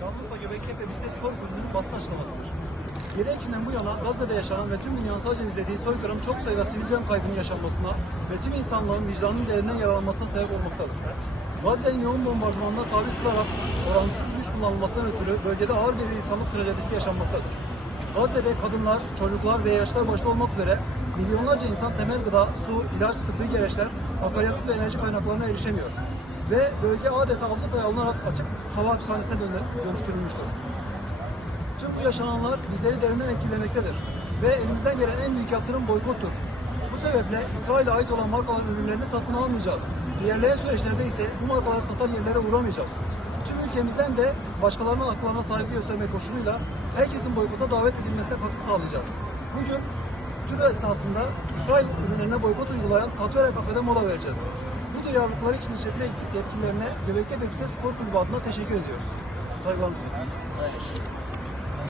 Şanlıurfa Göbektepe Bisiklet Spor Kulübü'nün basın açıklamasıdır. 7 Ekim'den bu yana Gazze'de yaşanan ve tüm dünyanın sadece izlediği soykırım çok sayıda sivil can kaybının yaşanmasına ve tüm insanların vicdanının derinden yaralanmasına sebep olmaktadır. Gazze'nin yoğun bombardımanına tabi tutularak orantısız güç kullanılmasından ötürü bölgede ağır bir insanlık trajedisi yaşanmaktadır. Gazze'de kadınlar, çocuklar ve yaşlar başta olmak üzere milyonlarca insan temel gıda, su, ilaç, tıbbi gereçler, akaryakıt ve enerji kaynaklarına erişemiyor. Ve bölge adeta ablukaya alınarak açık hava hapishanesine dönü- dönüştürülmüştür. Tüm bu yaşananlar bizleri derinden etkilemektedir. Ve elimizden gelen en büyük yaptırım boykottur. Bu sebeple İsrail'e ait olan markaların ürünlerini satın almayacağız. İlerleyen süreçlerde ise bu markaları satan yerlere uğramayacağız. Tüm ülkemizden de başkalarının haklarına saygı göstermek koşuluyla herkesin boykota davet edilmesine katkı sağlayacağız. Bugün tur esnasında İsrail ürünlerine boykot uygulayan Tatüre Kafede mola vereceğiz. Bu duyarlılıkları için işletme yetkililerine Göbektepe Bisiklet Spor Kulübü adına teşekkür ediyoruz. Saygılarımı sunuyorum.